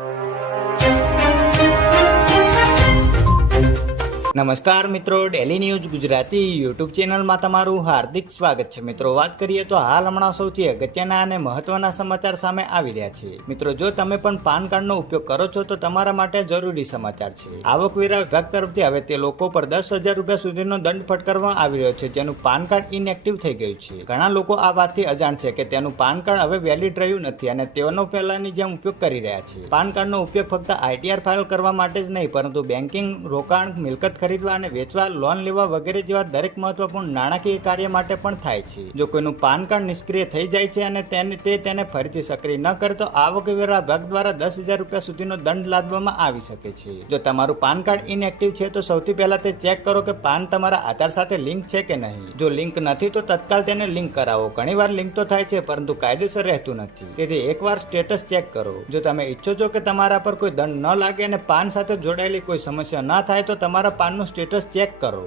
you. નમસ્કાર મિત્રો daily news Gujarati YouTube ચેનલમાં તમારું હાર્દિક સ્વાગત છે. મિત્રો, વાત કરીએ તો હાલ હમણાં સૌથી અગત્યના અને મહત્વના સમાચાર સામે આવી રહ્યા છે. મિત્રો, જો તમે પણ પાન કાર્ડનો ઉપયોગ કરો છો, તો તમારા માટે જરૂરી સમાચાર છે. આવકવેરા વિભાગ તરફથી હવે તે લોકો પર દસ હજાર રૂપિયા સુધીનો દંડ ફટકારવામાં આવી રહ્યો છે, જેનું પાન કાર્ડ ઇનએક્ટિવ થઈ ગયું છે. ઘણા લોકો આ વાતથી અજાણ છે કે તેનું પાન કાર્ડ હવે વેલિડ રહ્યું નથી અને તેઓનો પહેલાની જેમ ઉપયોગ કરી રહ્યા છે. પાન કાર્ડનો ઉપયોગ ફક્ત આઈટીઆર ફાઇલ કરવા માટે જ નહીં, પરંતુ બેન્કિંગ રોકાણ મિલકત ખરીદવા અને વેચવા, લોન લેવા વગેરે જેવા દરેક મહત્વપૂર્ણ નાણાકીય કાર્ય માટે પણ થાય છે. જો કોઈનું પાન કાર્ડ નિષ્ક્રિય થઈ જાય છે અને તેને તે તેને ફરીથી સક્રિય ન કરે, તો આવકવેરા વિભાગ દ્વારા દસ હજાર રૂપિયા સુધીનો દંડ લાદવામાં આવી શકે છે. જો તમારું પાન કાર્ડ ઇનએક્ટિવ છે, તો સૌથી પહેલા તે ચેક કરો કે પાન તમારા આધાર સાથે લિંક છે કે નહીં. જો લિંક નથી, તો તત્કાલ તેને લિંક કરાવો. ઘણીવાર લિંક તો થાય છે, પરંતુ કાયદેસર રહેતું નથી. તેથી એકવાર સ્ટેટસ ચેક કરો. જો તમે ઈચ્છો છો કે તમારા પર કોઈ દંડ ન લાગે અને પાન સાથે જોડાયેલી કોઈ સમસ્યા ન થાય, તો તમારા પાનનું સ્ટેટસ ચેક કરો.